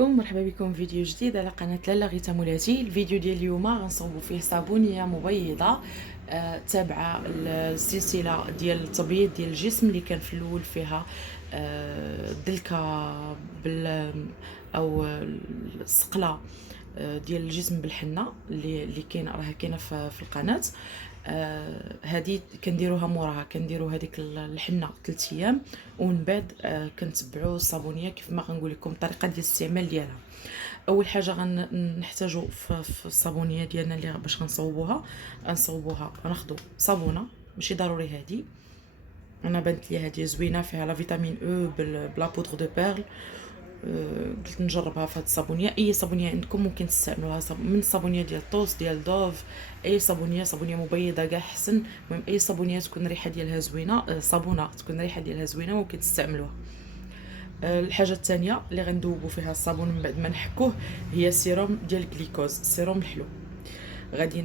عليكم، مرحبا بكم في فيديو جديد على قناة لالا غيتا مولاتي. الفيديو ديال اليوم غنصوبوا فيه صابونيه مبيضه تابعه السلسله ديال التبييض ديال الجسم اللي كان في الاول فيها الدلكه بال او السقله ديال الجسم بالحنه اللي كاينه راها كاينه في القناه. هذه كنديروها موراها كنديروا هذيك الحنه 3 ايام ومن بعد كنتبعوا الصابونيه كيف ما غنقول لكم الطريقه ديال الاستعمال ديالها. اول حاجه غنحتاجوا في الصابونيه ديالنا اللي باش غنصوبوها غناخذوا صابونه، ماشي ضروري هذه، انا بانت لي هذه زوينه فيها لا فيتامين او بلا بودر دو بيرل. قلت نجربها في هاد الصابونيه. اي صابونيه عندكم ممكن تستعملوها، من صابونيه ديال طوس ديال دوف، اي صابونيه مبيضه كاع احسن. المهم اي صابونيه تكون ريحه ديالها زوينه، صابونه تكون ريحه ديالها زوينه ممكن تستعملوها. الحاجه الثانيه اللي غندوبوا فيها الصابون من بعد ما نحكوه هي السيروم ديال الجليكوز، السيروم الحلو. غادي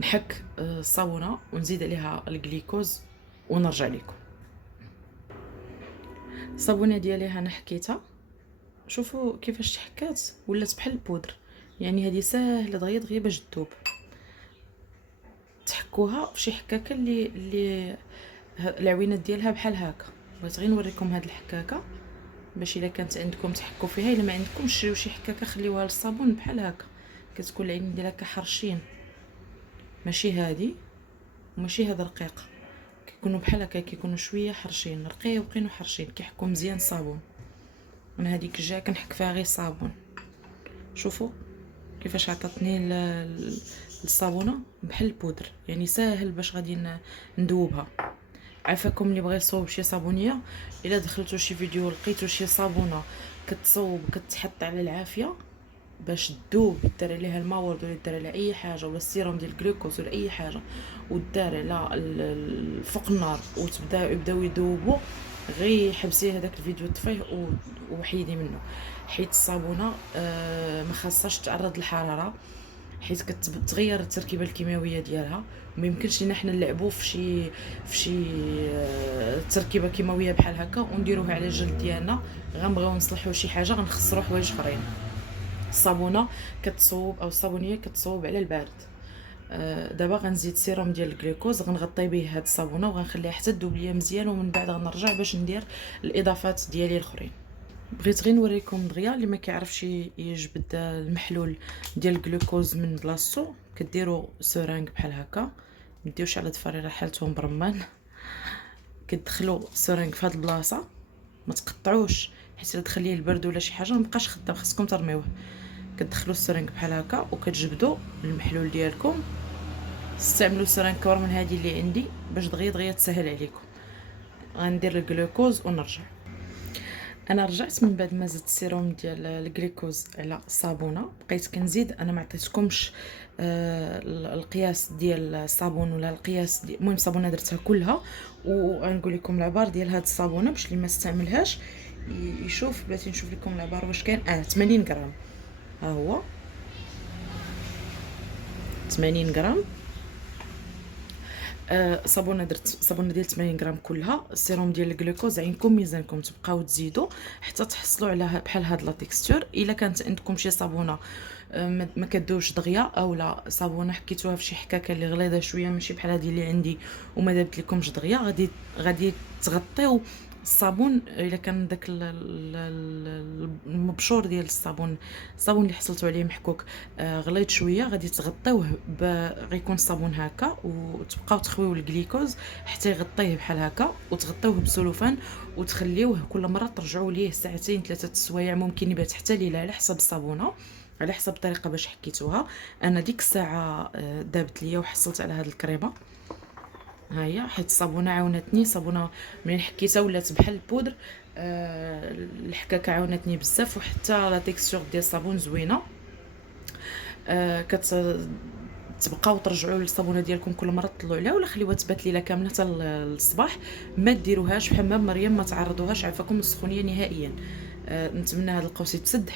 نحك الصابونه ونزيد عليها الجليكوز ونرجع لكم. الصابونه ديالي انا حكيتها، شوفوا كيفاش تحكات، ولات بحال البودر. يعني هذه ساهله دغيا باش تذوب. تحكوها في شي حكاكه اللي العوينات ديالها بحال هكا. بغيت غير نوريكم هاد الحكاكه باش الا كانت عندكم تحكوا فيها، الا ما عندكمش شريو شي حكاكه خليوها للصابون بحال هكا، كتكون العين ديالها كحرشين. ماشي هادي وماشي هذا رقيق، كيكونوا بحال هكا، كيكونوا شويه حرشين، رقيقين وحرشين، كيحكوا مزيان الصابون. انا هذيك الجهه كنحك فيها غير صابون. شوفوا كيفاش عطاتني الصابونه بحال البودر، يعني ساهل باش غادي ندوبها. عافاكم اللي بغى يصوب شي صابونيه، الا دخلتوا شي فيديو لقيتوا شي صابونه كتصوب كتحط على العافيه باش تذوب، دار عليها الماء ورد ولا دار عليها اي حاجه، ولا السيروم ديال الجلوكوز ولا اي حاجه، ودار على فوق النار يبداو يذوبوا، غير حبسي هذاك الفيديو طفيه وحيدي منه، حيت الصابونه ما خاصهاش تعرض للحراره، حيت كتغير التركيبه الكيميائيه ديالها. وما يمكنش لينا حنا نلعبوا في شي تركيبه كيماويه بحال هكا ونديروها على الجلد ديالنا، غنبغيو نصلحوا شي حاجه غنخسروا حوايج اخرين. الصابونه كتصوب او الصابونيه كتصوب على البارد. دابا غنزيد سيروم ديال الجلوكوز، غنغطي به هاد الصابونه وغنخليها حتى تذوب ليا مزيان، ومن بعد غنرجع باش ندير الاضافات ديالي الاخرين. بغيت غير نوريكم دغيا اللي ما كيعرفش يجبد المحلول ديال الجلوكوز من بلاصتو، كديروا سورانغ بحال هكا، مديوش على ضفاري حالتهم برمان، كتدخلوا السورانغ في هاد البلاصه، ما تقطعوش حيت الا دخل ليه البرد ولا شي حاجه مابقاش خدام، خصكم ترميوه. كتدخلوا السورانغ بحال هكا وكتجبدوا المحلول ديالكم. استعملوا سورانغ كبر من هذه اللي عندي باش دغيا تسهل عليكم. غندير الجلوكوز ونرجع. انا رجعت من بعد ما زدت السيروم ديال الجليكوز على الصابونه، بقيت كنزيد. انا ما عطيتكمش القياس ديال الصابون ولا القياس المهم الصابونه درتها كلها، وغنقول لكم العبار ديال هاد الصابونه باش اللي ما استعملهاش يشوف. بلاتي نشوف لكم العبار واش كاين. 80 غرام، ها هو 80 غرام صابونه. درت صابونه ديال 80 غرام كلها. السيروم ديال الجلوكوز عينكم ميزانكم تبقاو تزيدوا حتى تحصلوا على بحال هاد لا تيكستور. الا كانت عندكم شي صابونه ما كدوش دغيا، اولا صابونه حكيتوها في شي حكاكه اللي غليظه شويه ماشي بحال هذه اللي عندي وما دابت لكمش دغيا، غادي تغطيو الصابون. الا كان داك المبشور ديال الصابون اللي حصلتوا عليه محكوك غليظ شويه، غادي تغطيوه غيكون الصابون هكا، وتبقاو تخويو الجليكوز حتى يغطيه بحال هكا، وتغطيوه بسلوفان وتخليوه. كل مره ترجعوا ليه ساعتين 3 السوايع، ممكن يبات حتى ليله على حسب الصابونه، على حسب الطريقه باش حكيتوها. انا ديك الساعه دابت ليا وحصلت على هاد الكريمه. ها هي، حيت الصابونه عاونتني. صابونه منين حكيتها ولات بحال البودر. الحكاكه عاونتني بزاف، وحتى لا تيكستور ديال الصابون زوينه. تبقاو ترجعوا للصابونه ديالكم كل مره تطلعوا عليها، ولا خليوها تبات ليله كامله حتى الصباح. ما ديروهاش بحال حمام مريم، ما تعرضوهاش عافاكم السخونيه نهائيا. نتمنى هذا القوس يتسد.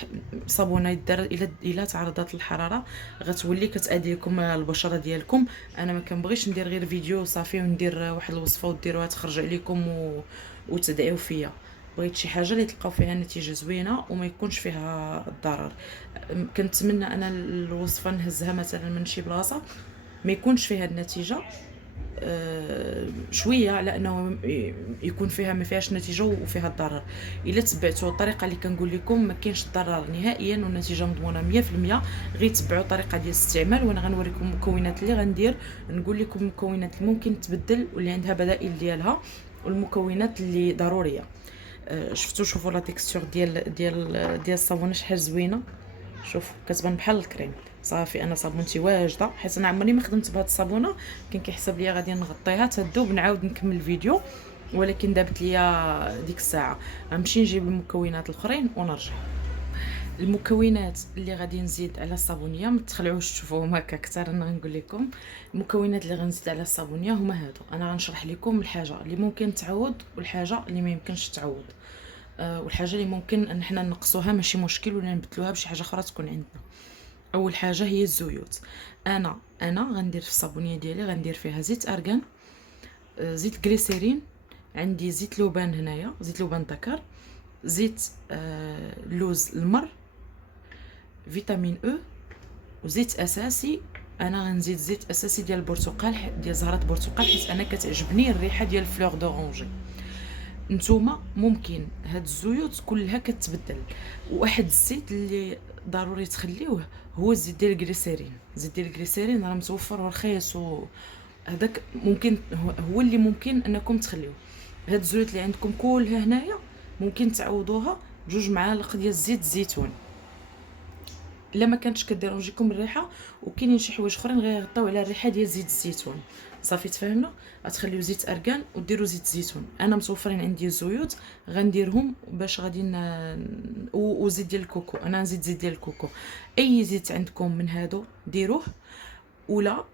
صابونه يدار الا تعرضت للحراره غتولي كتادي لكم البشره ديالكم. انا ما كنبغيش ندير غير فيديو صافي وندير واحد الوصفه وديروها تخرج عليكم وتدعيو فيا. بغيت شي حاجه اللي تلقاو فيها نتيجه زوينه وما يكونش فيها الضرر. كنتمنى انا الوصفه نهزها مثلا من شي بلاصه ما يكونش فيها النتيجه شويه، على انه يكون فيها ما فيهاش نتيجه وفيها الضرر. الا تبعتوا الطريقه اللي كنقول لكم ما كاينش الضرر نهائيا والنتيجه مضمونه 100%. غير تبعوا الطريقه ديال الاستعمال، وانا غنوريكم المكونات اللي غندير، نقول لكم المكونات اللي ممكن تبدل واللي عندها بدائل ديالها، والمكونات اللي ضروريه. شوفوا لا تيكستور ديال الصابونه شحال زوينه. شوف كتبان بحال الكريم. صافي انا صابونتي واجده، حيت انا عمرني ما خدمت بهاد الصابونه، كان كيحسب ليا غادي نغطيها تذوب نعاود نكمل الفيديو، ولكن دابت ليا ديك الساعه. غنمشي نجيب المكونات الاخرين ونرجع. المكونات اللي غادي نزيد على الصابونيه، ما تخلعوش تشوفوهم هكا كثر، انا غنقول لكم المكونات اللي غنزيد على الصابونيه هما هادو. انا غنشرح لكم الحاجه اللي ممكن تعوض والحاجه اللي ما يمكنش تعوض، والحاجه اللي ممكن ان حنا نقصوها ماشي مشكل ولا نبدلوها بشي حاجه اخرى تكون عندنا. اول حاجه هي الزيوت. انا غندير في الصابونيه ديالي غندير فيها زيت ارغان، زيت غليسيرين، عندي زيت لبان هنايا، زيت لبان ذكر، زيت لوز المر، فيتامين او، وزيت اساسي. انا غنزيد زيت اساسي ديال البرتقال، ديال زهره البرتقال، حيت انا كتعجبني الريحه ديال فلور دورانجي. نتوما ممكن هاد الزيوت كلها كتبدل. واحد الزيت اللي ضروري تخليوه هو الزيت ديال الجليسيرين. الزيت ديال الجليسيرين راه متوفر ورخيص، وهذاك ممكن هو اللي ممكن انكم تخليوه. هاد الزيوت اللي عندكم كلها هنايا ممكن تعوضوها بجوج معالق ديال زيت الزيتون الا ما كانتش كديرونجيكم الريحه، وكاينين شي حوايج اخرين غيغطيو على الريحه ديال زيت الزيتون. صافي تفهمنا. غتخليو زيت ارغان وديروا زيت الزيتون. انا متوفرين عندي الزيوت غنديرهم باش غادي وزيت ديال الكوكو. انا نزيد زيت ديال الكوكو. اي زيت عندكم من هادو ديروه، ولا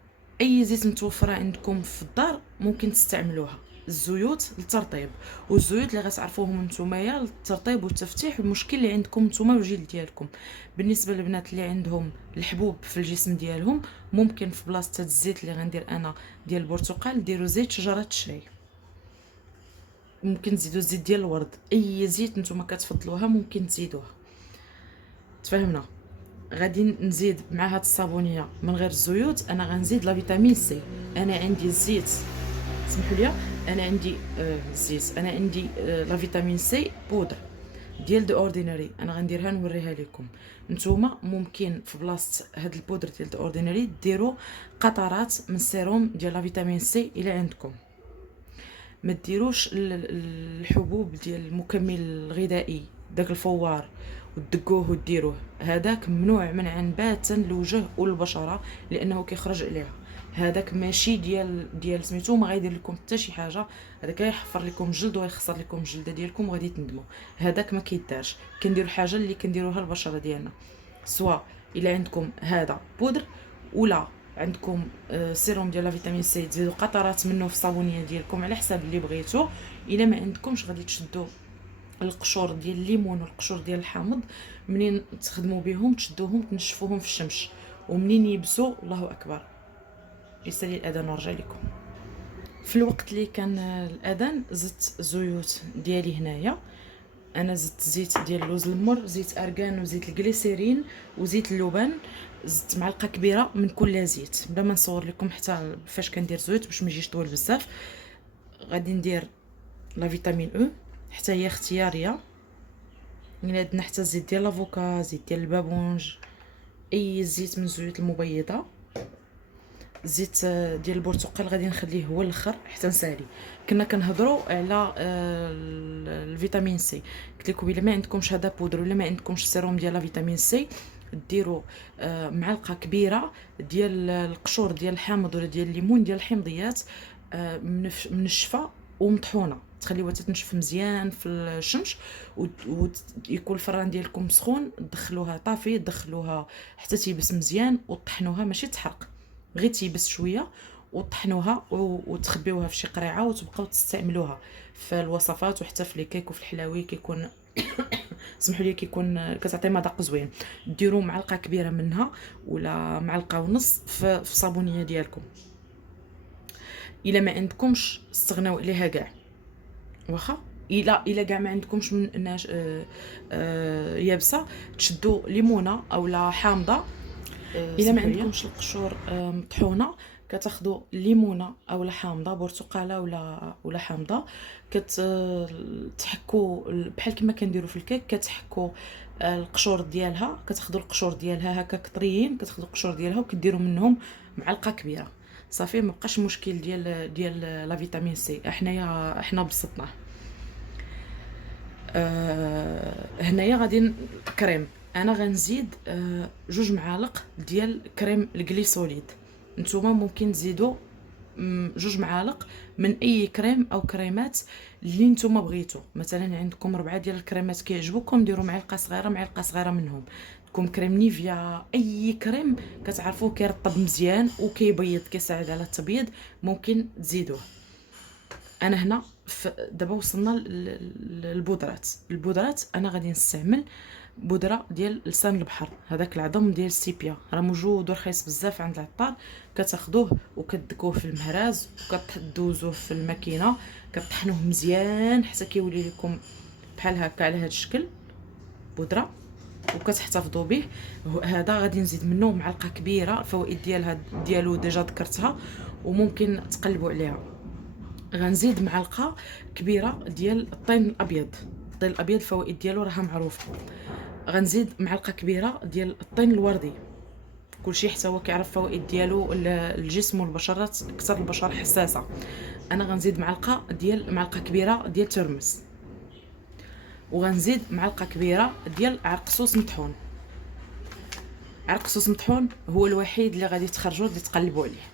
اي زيت متوفره عندكم في الدار ممكن تستعملوها. الزيوت للترطيب، والزيوت اللي غتعرفوهم نتومايا للترطيب والتفتيح، المشكل اللي عندكم نتوما والجلد ديالكم. بالنسبه للبنات اللي عندهم الحبوب في الجسم ديالهم، ممكن في بلاصه هاد الزيت اللي غندير انا ديال البرتقال ديروا زيت شجره الشاي. ممكن تزيدوا الزيت ديال الورد، اي زيت نتوما كتفضلوها ممكن تزيدوها. تفهمنا. غادي نزيد مع هاد الصابونيه من غير الزيوت، انا غنزيد لا فيتامين سي. انا عندي الزيت، سمحوا لي، انا عندي الزيت، انا عندي لا فيتامين سي بودر ديال دو اورديناري. انا غنديرها نوريها لكم. نتوما ممكن في بلاصه هاد البودر ديال دو اورديناري ديروا قطرات من السيروم ديال لا فيتامين سي الى عندكم. ما ديروش الحبوب ديال المكمل الغذائي داك الفوار ودقوه وديروه، هذاك ممنوع منعا باتا للوجه والبشره لانه كيخرج عليها. هذاك ماشي ديال سميتو، ما غيدير لكم حتى شي حاجه. هذاك غيحفر لكم الجلد ويخسر لكم الجلده ديالكم وغادي تندموا. هذاك ما كيدارش. كنديروا حاجه اللي كنديروها البشره ديالنا، سواء الا عندكم هذا بودر ولا عندكم سيروم ديال فيتامين سي تزيدوا قطرات منه في الصابونيه ديالكم على حساب اللي بغيتو. الا ما عندكمش غادي تشدوا القشور ديال الليمون والقشور ديال الحامض، منين تخدموا بهم تشدوهم تنشفوهم في الشمس، ومنين يبسوا الله اكبر يسالي الاذان ونرجع لكم. في الوقت اللي كان الاذان زدت زيوت ديالي هنايا. انا زدت زيت ديال لوز المر، زيت ارغان، وزيت الجليسيرين، وزيت اللبن. زدت معلقه كبيره من كل زيت بلا ما نصور لكم حتى فاش كندير زيت باش ما يجيش طويل بزاف. غادي ندير لا فيتامين او، حتى هي اختياريه. يعني عندنا حتى الزيت ديال لافوكا، زيت ديال البابونج، اي زيت من الزيوت المبيضه. زيت ديال البرتقال غادي نخليه هو الاخر حتى نسالي. كنا كنهضروا على الفيتامين سي. قلت لكم الا ما عندكمش هذا بودر ولا ما عندكمش سيروم ديال الفيتامين سي، ديروا معلقه كبيره ديال القشور ديال الحامض ولا ديال الليمون ديال الحمضيات منشفه ومطحونه، تخليوها تتنشف مزيان في الشمس، ويكون الفران ديالكم سخون، تدخلوها طافي، تدخلوها حتى تيبس مزيان وطحنوها، ماشي تحرق، غير تيبس شويه، وطحنوها وتخبيوها في شي قريعه وتبقاو تستعملوها في الوصفات وحتى في لي كيك وفي الحلاوي. كيكون سمحوا لي كيكون كتعطي مذاق زوين. ديروا معلقه كبيره منها ولا معلقه ونص في الصابونيه ديالكم. الا ما عندكمش استغناو عليها كاع، واخا الا كاع ما عندكمش من يابسه، تشدوا ليمونه اولا حامضه. الا ما عندكمش القشور مطحونه، كتاخذوا ليمونه اولا حامضه، برتقاله ولا حامضه، كتحكوا بحال كما كنديروا في الكيك، كتحكوا القشور ديالها، كتاخذوا القشور ديالها هكاك طريين، كتاخذوا القشور ديالها وكديروا منهم معلقه كبيره، صافي ما بقاش مشكل ديال لا فيتامين سي. حنا بسطناه. هنايا غادي كريم، انا غنزيد 2 معالق ديال كريم الكليسوليد. نتوما ممكن تزيدوا 2 معالق من اي كريم او كريمات اللي نتوما بغيتو. مثلا عندكم 4 ديال الكريمات كيعجبوكم، ديروا معلقه صغيره منهم. تكون كريم نيفيا، اي كريم كتعرفوه كيرطب مزيان وكيبيض، كيساعد على التبييض، ممكن تزيدوه. انا هنا دابا وصلنا البودرات. انا غادي نستعمل بودره ديال لسان البحر، هذاك العظم ديال السيبيا راه موجود ورخيص بزاف عند العطار. كتاخذوه وكتدكوه في المهراز وكتدوزوه في الماكينه، كطحنوه مزيان حتى كيولي لكم بحال هكا على هذا الشكل بودره، وكتحتفظوا به. هذا غادي نزيد منه معلقه كبيره. الفوائد ديالو ديجا ذكرتها وممكن تقلبوا عليها. غنزيد معلقه كبيره ديال الطين الابيض. الفوائد ديالو راها معروفه. غنزيد معلقه كبيره ديال الطين الوردي. كلشي حتى هو كيعرف الفوائد ديالو الجسم والبشرات، اكثر البشره حساسه. انا غنزيد معلقه كبيره ديال ترمس، وغنزيد معلقه كبيره ديال عرقسوس مطحون. عرقسوس مطحون هو الوحيد اللي غادي تخرجوا اللي تقلبوا عليه،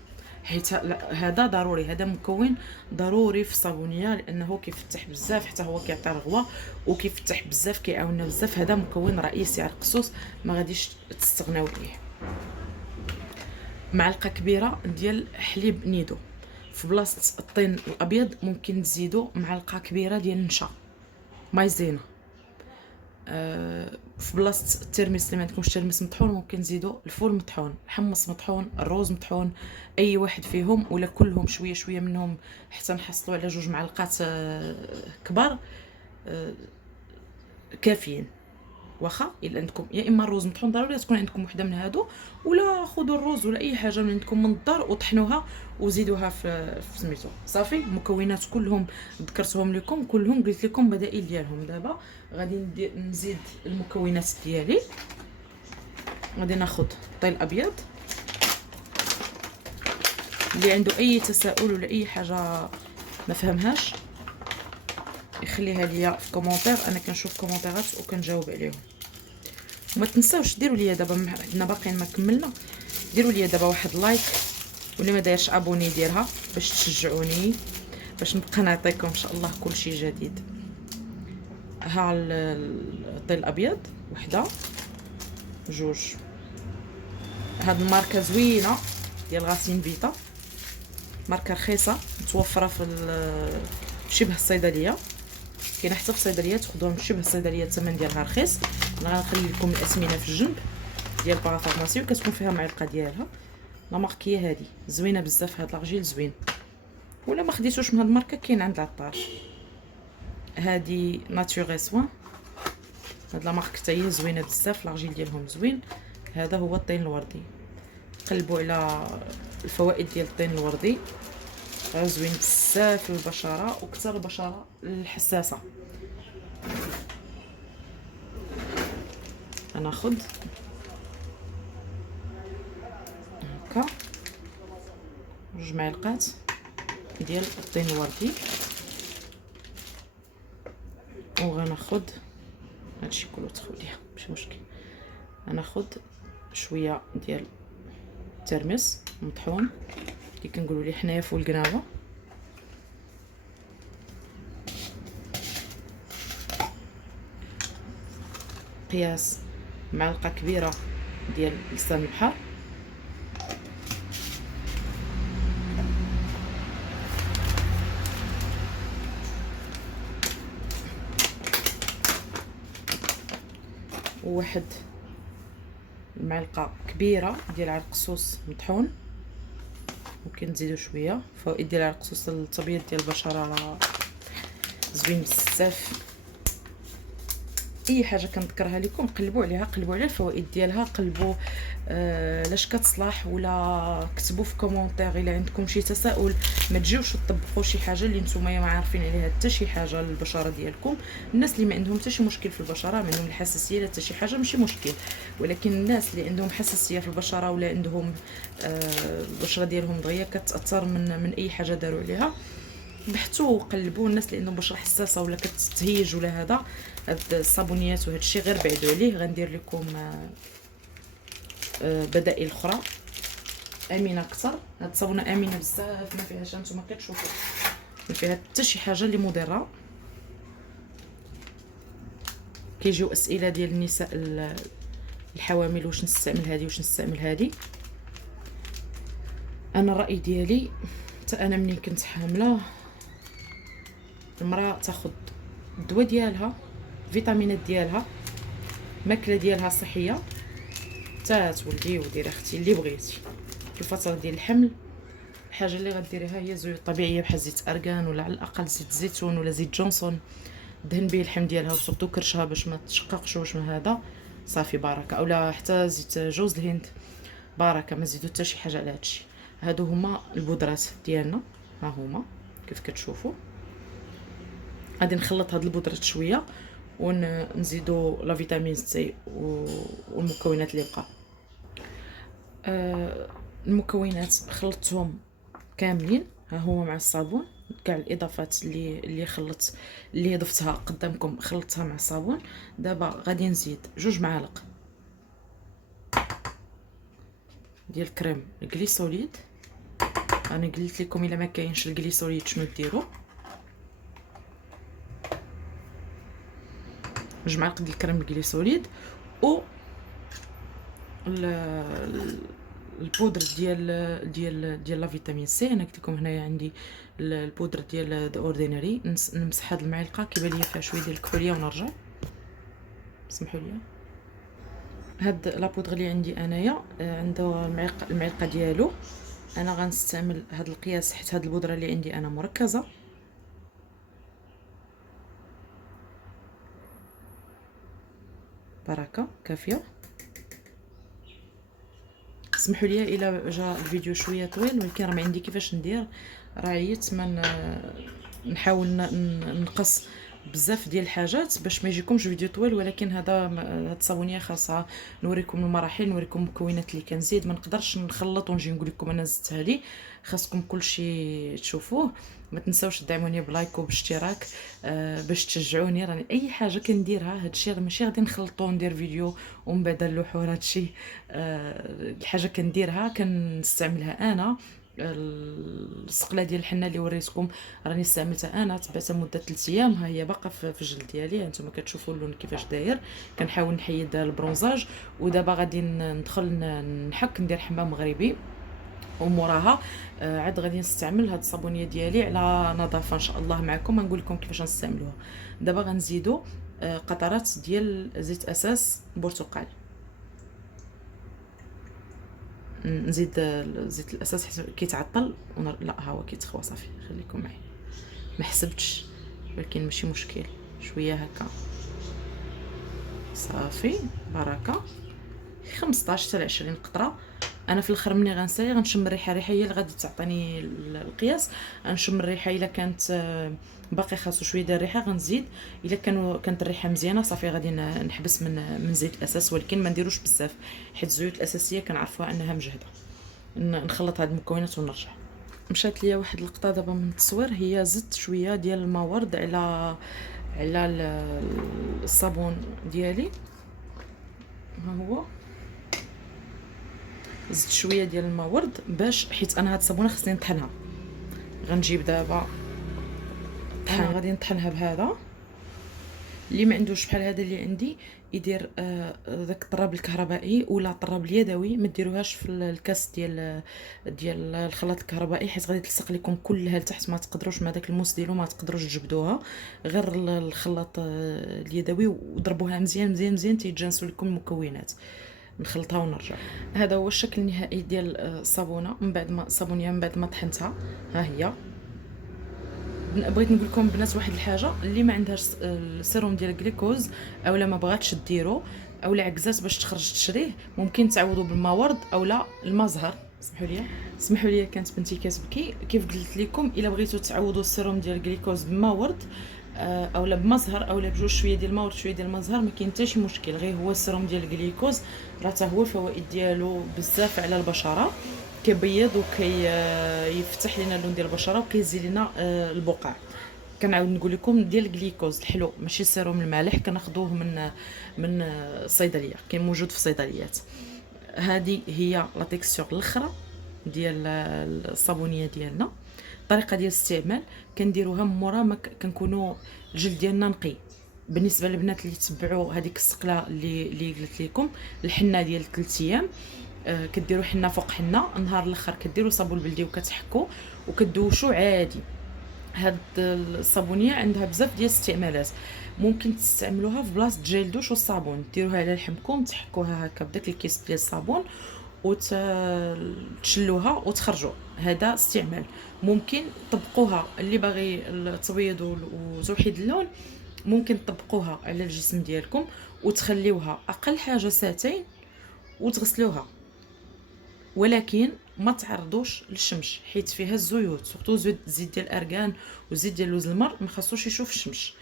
حيت هذا ضروري، هذا مكون ضروري في الصابونيه، لانه كيفتح بزاف، حتى هو كيعطي رغوه وكيفتح بزاف، كيعاوننا بزاف. هذا مكون رئيسي عرقسوس، ما غاديش تستغناو عليه. معلقه كبيره ديال حليب نيدو. في بلاصه الطين الابيض ممكن تزيدوا معلقه كبيره ديال النشا مايزينا. في بلاصه الترمس اللي ما عندكمش ترمس مطحون، ممكن تزيدوا الفول مطحون، الحمص مطحون، الروز مطحون، اي واحد فيهم ولا كلهم شويه شويه منهم حتى نحصلوا على 2 معلقات كبار كافيين. واخا الا عندكم يا اما الروز مطحون ضروري تكون عندكم وحده من هادو، ولا خذوا الروز ولا اي حاجه من عندكم من الدار وطحنوها وزيدوها في سميتو. صافي المكونات كلهم ذكرتهم لكم، كلهم قلت لكم بدائل ديالهم. دابا غادي نزيد المكونات ديالي. غادي ناخذ الطيل الابيض. اللي عنده اي تساؤل ولا اي حاجه ما فهمهاش يخليها ليا في كومونتير، انا كنشوف كومونتيرات وكنجاوب عليهم. وما تنساوش ديروا لي دابا، حنا باقيين ما كملنا، ديروا لي دابا واحد لايك، واللي ما دايرش ابوني ديرها باش تشجعوني، باش نبقى نعطيكم ان شاء الله كل شيء جديد. ها الطيل الابيض، وحده، 2. هاد الماركه زوينه ديال غاسين فيتا، ماركه رخيصه متوفره في شبه الصيدليه، كاينه حتى في الصيدليات، خذوها من شبه الصيدليه، الثمن ديالها رخيص. انا غنخلي لكم الاسمنه في الجنب ديال بارافارماسي، وكتكون فيها معلقه ديالها. لا ماركيه هذه زوينه بزاف، هاد لاغجيل زوين، ولا ما خديتوش من هاد الماركه كاين عند العطار. هذه ناتوري سوان، هاد لا مارك حتى هي زوينه بزاف، لاغجيل ديالهم زوين. هذا هو الطين الوردي. قلبوا على الفوائد ديال الطين الوردي، زوين بزاف للبشره وكثر البشره الحساسه. انا ناخذ هكا 2 معلقات ديال الطين الوردي، وغناخذ هادشي كله تخوليه ماشي مشكل. غناخذ شويه ديال الترمس مطحون اللي كنقولوا ليه حنايا فول قناوه، قياس معلقه كبيره ديال لسان البحر، وواحد معلقه كبيره ديال عرقسوس مطحون. ممكن تزيدوا شويه. فوائد ديال عرقسوس التبييض ديال البشره زوين بزاف. اي حاجه كنذكرها لكم قلبوا عليها، قلبوا على الفوائد ديالها، قلبوا لاش كتصلح، ولا كتبوا في كومونتير الا عندكم شي تساؤل. ما تجيوش تطبقوا شي حاجه اللي نتوما ما عارفين عليها حتى شي حاجه للبشره ديالكم. الناس اللي ما عندهم حتى شي مشكل في البشره، ما عندهم الحساسيه لا حتى شي حاجه، ماشي مشكل. ولكن الناس اللي عندهم حساسيه في البشره ولا عندهم البشره ديالهم دغيا كتاثر من اي حاجه داروا عليها، بحثوا وقلبوا. الناس اللي عندهم بشره حساسه ولا كتهيج ولا هذا، هاد الصابونيات وهاد الشيء غير بعدوا عليه. غندير لكم بدائل اخرى امنه اكثر. هاد الصابونه امنه بزاف، ما فيهاش نتوما كتشوفوا ما فيها حتى شي حاجه اللي مضره. كيجيو اسئله ديال النساء الحوامل، واش نستعمل هذه واش نستعمل هذه. انا الراي ديالي، حتى انا ملي كنت حامله المراه تاخذ الدواء ديالها، فيتامينات ديالها، ماكله ديالها صحيه، حتى تولدي وديري اختي اللي بغيتي. في الفتره ديال الحمل الحاجه اللي غديريها هي زيوت طبيعيه بحال زيت ارغان، ولا على الاقل زيت زيتون ولا زيت جونسون، دهن به اللحم ديالها وسورتو كرشها باش ما تشققش واش من هذا. صافي بركه. اولا حتى زيت جوز الهند بركه، ما زيدو حتى شي حاجه على هادشي. هادو هما البودرات ديالنا، ها هما كيف كتشوفوا. غادي نخلط هاد البودرات شويه ونزيدو لا فيتامين سي والمكونات اللي بقى. المكونات خلطتهم كاملين، ها هو مع الصابون. كاع الاضافات اللي ضفتها قدامكم خلطتها مع الصابون. دابا غادي نزيد 2 معالق ديال الكريم الجليسوليد. انا قلت لكم الا ما كاينش الجليسوليد شنو ديروا. 2 معالق ديال الكريم الجليسوليد، و البودر ديال لا فيتامين سي. انا قلت لكم هنايا عندي البودر ديال ذا اوردينري. نمسح هاد المعلقه، كيبان لي فيها شويه ديال الكحوليه ونرجع. سمحوا لي. هاد لا بودر اللي عندي انايا عنده المعلقه ديالو. انا غنستعمل هاد القياس حيت هاد البودره اللي عندي انا مركزه. بركه كافيه. سمحوا لي الا جا الفيديو شويه طويل، ولكن راه ما عندي كيفاش ندير. راه عييت من نحاول نقص بزاف ديال الحاجات باش ما يجيكمش فيديو طويل. ولكن هاد الصابونيه خاصها نوريكم المراحل، نوريكم المكونات اللي كنزيد. ما نقدرش نخلط ونجي نقول لكم انا زدت هذه. خاصكم كلشي تشوفوه. ما تنساوش تدعموني بلايك وباشتراك باش تشجعوني. راني اي حاجه كنديرها هادشي ماشي غادي نخلطو وندير فيديو ومن بعد اللحور. هادشي الحاجه كنديرها كنستعملها انا. السقله ديال الحنه اللي وريتكم راني استعملتها انا، تبعتها مده 3 ايام. ها هي باقا في الجلد ديالي، هانتوما كتشوفوا اللون كيفاش داير. كنحاول نحيد البرونزاج. ودابا غادي ندخل نحك ندير حمام مغربي، وموراها عاد غادي نستعمل هاد الصابونيه ديالي على نظافه ان شاء الله معكم. غنقول لكم كيفاش نستعملوها. دابا غنزيدو قطرات ديال زيت اساس برتقال. نزيد زيت الاساس حيت كيتعطل لا ها هو كيتخوى. صافي خليكم معايا، ما حسبتش ولكن ماشي مشكل. شويه هكا صافي بركه. 15 حتى 20 قطره. انا في الاخر ملي غنسالي غنشم الريحه هي اللي غادي تعطيني القياس. غنشم الريحه الا كانت باقي خاصو شويه ديال الريحه غنزيد. الا كانت الريحه مزيانه صافي غادي نحبس من زيت الاساس. ولكن ما نديروش بزاف حيت الزيوت الاساسيه كنعرفوها انها مجهده. نخلط هاد المكونات ونرجع. مشات ليا واحد اللقطه دابا من التصوير، هي زدت شويه ديال الماء ورد على الصابون ديالي. ها هو زدت شويه ديال الماء ورد باش حيت انا هاد الصابونه خصني نطحنها. غنجيب دابا طحن، غادي نطحنها بهذا. اللي ما عندوش بحال هذا اللي عندي يدير داك الطراب الكهربائي ولا الطراب اليدوي. ما ديروهاش في الكاس ديال الخلاط الكهربائي حيت غادي تلصق لكم كلها لتحت. ما تقدروش مع داك الموس ديالو ما تقدروش تجبدوها. غير الخلاط اليدوي وضربوها مزيان مزيان مزيان تيتجانسوا لكم المكونات. نخلطها ونرجع. هذا هو الشكل النهائي ديال الصابونه من بعد ما الصابونيه من بعد ما طحنتها. ها هي بغيت نقول لكم بنات واحد الحاجه، اللي ما عندهاش السيروم ديال الجليكوز اولا ما بغاتش ديرو اولا عكزات باش تخرج تشريه، ممكن تعوضوا بالماء ورد اولا الماء زهر. سمحوا لي كانت بنتي كتبكي. كيف قلت لكم الا بغيتوا تعوضوا السيروم ديال الجليكوز بالماء ورد اولا بماء زهر اولا بجوج شويه ديال الماء ورد شويه ديال الماء زهر، ما كاين حتى شي مشكل. غير هو السيروم ديال الجليكوز راه حتى هو الفوائد ديالو بزاف على البشره، كيبيض يفتح لنا اللون ديال البشره وكيزيد لنا البقع. كنعاود نقول لكم ديال الجليكوز الحلو ماشي السيروم المالح، كناخذوه من الصيدليه، كاين موجود في الصيدليات. هذه هي لا تيكستور الاخرى ديال الصابونيه ديالنا. الطريقه ديال الاستعمال كنديروها من مورا ما كنكونوا الجلد ديالنا نقي. بالنسبه للبنات اللي تبعوا هذيك السقله اللي قلت لكم، الحنه ديال 3 ايام، كديروا حنه فوق حنه، النهار الاخر كديروا صابون بلدي وكتحكوا وكدوشوا عادي. هاد الصابونيه عندها بزاف ديال الاستعمالات، ممكن تستعملوها في بلاصه جيل دوش والصابون، ديروها على لحمكم تحكوها هكا بداك الكيس ديال الصابون وتشلوها وتخرجوا. هذا استعمال. ممكن تطبقوها اللي باغي التبييض وتوحيد اللون، ممكن تطبقوها على الجسم ديالكم وتخليوها اقل حاجه ساعتين وتغسلوها، ولكن ما تعرضوش للشمس حيت فيها الزيوت، سورتو زيت ديال الارغان وزيت ديال لوز المر ما خاصوش يشوف الشمس.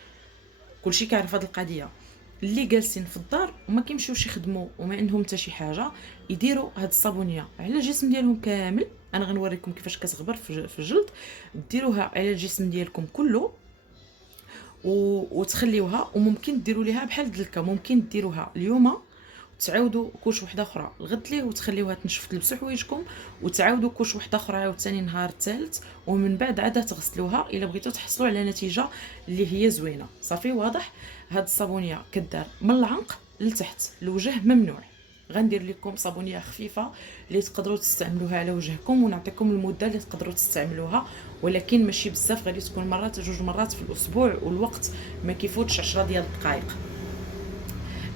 كلشي كيعرف هاد القضيه. اللي جالسين في الدار وما كيمشيوش يخدموا وما عندهم حتى شي حاجه، يديروا هاد الصابونيه على الجسم ديالهم كامل. انا غنوريكم كيفاش كتغبر في الجلد. ديروها على الجسم ديالكم كله وتخليوها. وممكن ديروا ليها بحال دلكه، ممكن ديروها اليوم تعاودوا كوش وحده اخرى الغد ليه وتخليوها تنشف، تلبسوا حوايجكم وتعاودوا كوش وحده اخرى عاوتاني نهار الثالث، ومن بعد عاد تغسلوها الا بغيتوا تحصلوا على نتيجه اللي هي زوينه. صافي واضح. هاد الصابونيه كدار من العنق لتحت، الوجه ممنوع. غندير لكم صابونيه خفيفه اللي تقدروا تستعملوها على وجهكم، ونعطيكم المده اللي تقدروا تستعملوها، ولكن ماشي بزاف، غادي تكون مرات جوج مرات في الاسبوع، والوقت ما كيفوتش 10 ديال الدقائق.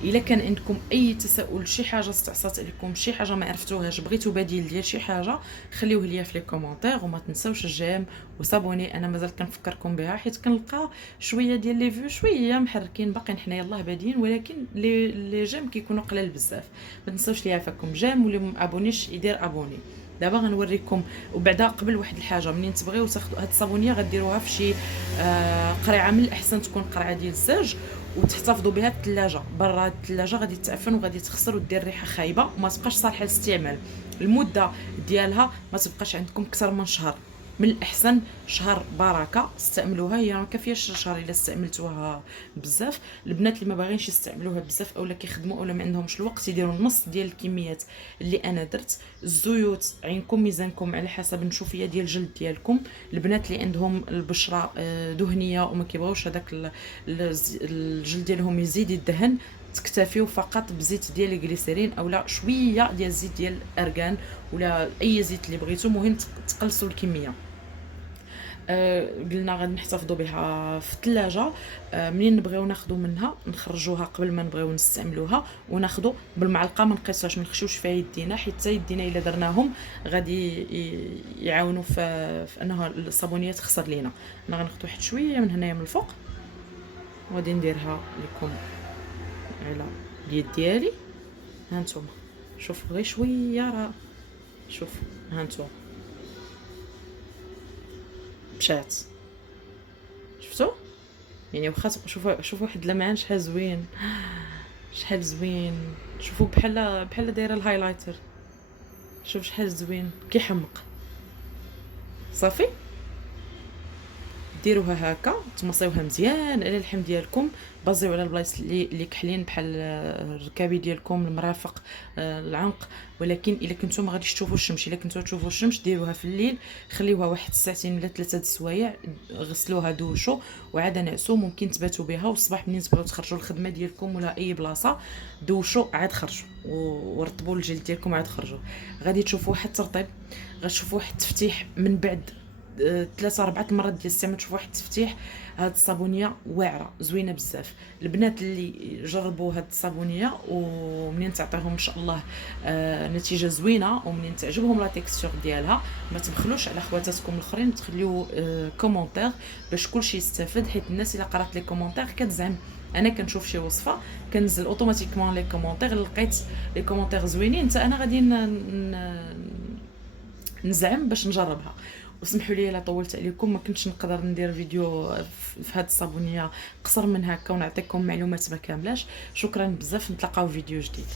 الا كان عندكم اي تساؤل، شي حاجه استعصات عليكم، شي حاجه ما عرفتوهاش، بغيتو بديل ديال شي حاجه، خليوه ليا في لي كومونتير. وما تنساوش الجيم وصابوني، انا مازال كنفكركم بها حيت كنلقى شويه ديال لي فيو شويه محركين، باقيين حنا يلاه بادين، ولكن لي جيم كيكونوا قلال بزاف. ما تنساوش ليا فاكم جيم، واللي ما ابونيش يدير ابوني. دابا غنوريكم. وبعدا قبل واحد الحاجه، منين تبغيو تاخذوا هاد الصابونيه غديروها في شي قرعه، من الاحسن تكون قرعه ديال الزاج، وتحتفظوا بها في الثلاجه. برا الثلاجه غادي تعفن وغادي تخسر ودير ريحه خايبه وما تبقاش صالحه للاستعمال. المده ديالها ما تبقاش عندكم اكثر من شهر. من الاحسن شهر بركه استعملوها، هي ما كافياش شهر الا استعملتوها بزاف. البنات اللي ما باغينش يستعملوها بزاف اولا كيخدموا اولا ما عندهمش الوقت، يديروا نص ديال الكميات اللي انا درت. الزيوت عينكم ميزانكم على حسب النشوفيه ديال الجلد ديالكم. البنات اللي عندهم البشره دهنيه وما كيبغيوش هذاك الجلد ديالهم يزيد يدهن، تكتفيو فقط بزيت ديال الجليسيرين اولا شويه ديال الزيت ديال الارغان ولا اي زيت اللي بغيتو، مهم تقلصوا الكميه. قلنا غادي نحتفظوا بها في الثلاجه. منين نبغيو ناخذوا منها نخرجوها قبل ما نبغيو نستعملوها، وناخذوا بالمعلقه، ما نقيسوهاش، ما نخشوش فيها يدينا، حيت يدينا الا درناهم غادي يعاونوا في انها الصابونيه تخسر لينا. انا غناخذ واحد شويه من هنايا من الفوق وغادي نديرها لكم على اليد ديالي. ها نتوما شوفوا غير شويه، راه شوفوا ها نتوما مشات، شفتوا يعني. واخا شوفوا واحد اللمعان شحال زوين، شحال زوين. شوفوا بحال دايره الهايلايتر، شوف شحال زوين كيحمق. صافي ديروها هكا، تمصيوها مزيان على اللحم ديالكم، بازيو على البلايص اللي كحلين بحال الركابي ديالكم، المرافق، العنق. ولكن الا كنتو ما غاديش تشوفوا الشمس، الا كنتو تشوفوا الشمس ديروها في الليل، خليوها واحد ساعتين ولا 3 السوايع، غسلوها دوشوا وعاد نعسوا. ممكن تباتوا بها، والصباح منين تبغيو تخرجوا الخدمه ديالكم ولا اي بلاصه دوشوا عاد خرجوا ورطبوا الجلد ديالكم عاد خرجوا. غادي تشوفوا واحد الترطيب، غتشوفوا واحد التفتيح من بعد 3 4 المرات ديال الاستعمال تشوفوا واحد التفتيح. هاد الصابونيه واعره زوينه بزاف. البنات اللي جربوا هاد الصابونيه ومنين تعطيهم ان شاء الله نتيجه زوينه، ومنين تعجبهم لا تيكستور ديالها، ما تبخلوش على خواتاتكم الاخرين تخليو كومونتير باش كلشي يستافد، حيت الناس الا قرات لي كومونتير كتزعم. انا كنشوف شي وصفه كنزل اوتوماتيكمون لي كومونتير، لقيت لي كومونتير زوينين حتى انا غادي نزعم باش نجربها. وسمحوا لي الا طولت عليكم، ما كنتش نقدر ندير فيديو في هذه الصابونيه قصر من هكا ونعطيكم معلومات ما كاملاش. شكرا بزاف، نتلاقاو فيديو جديد.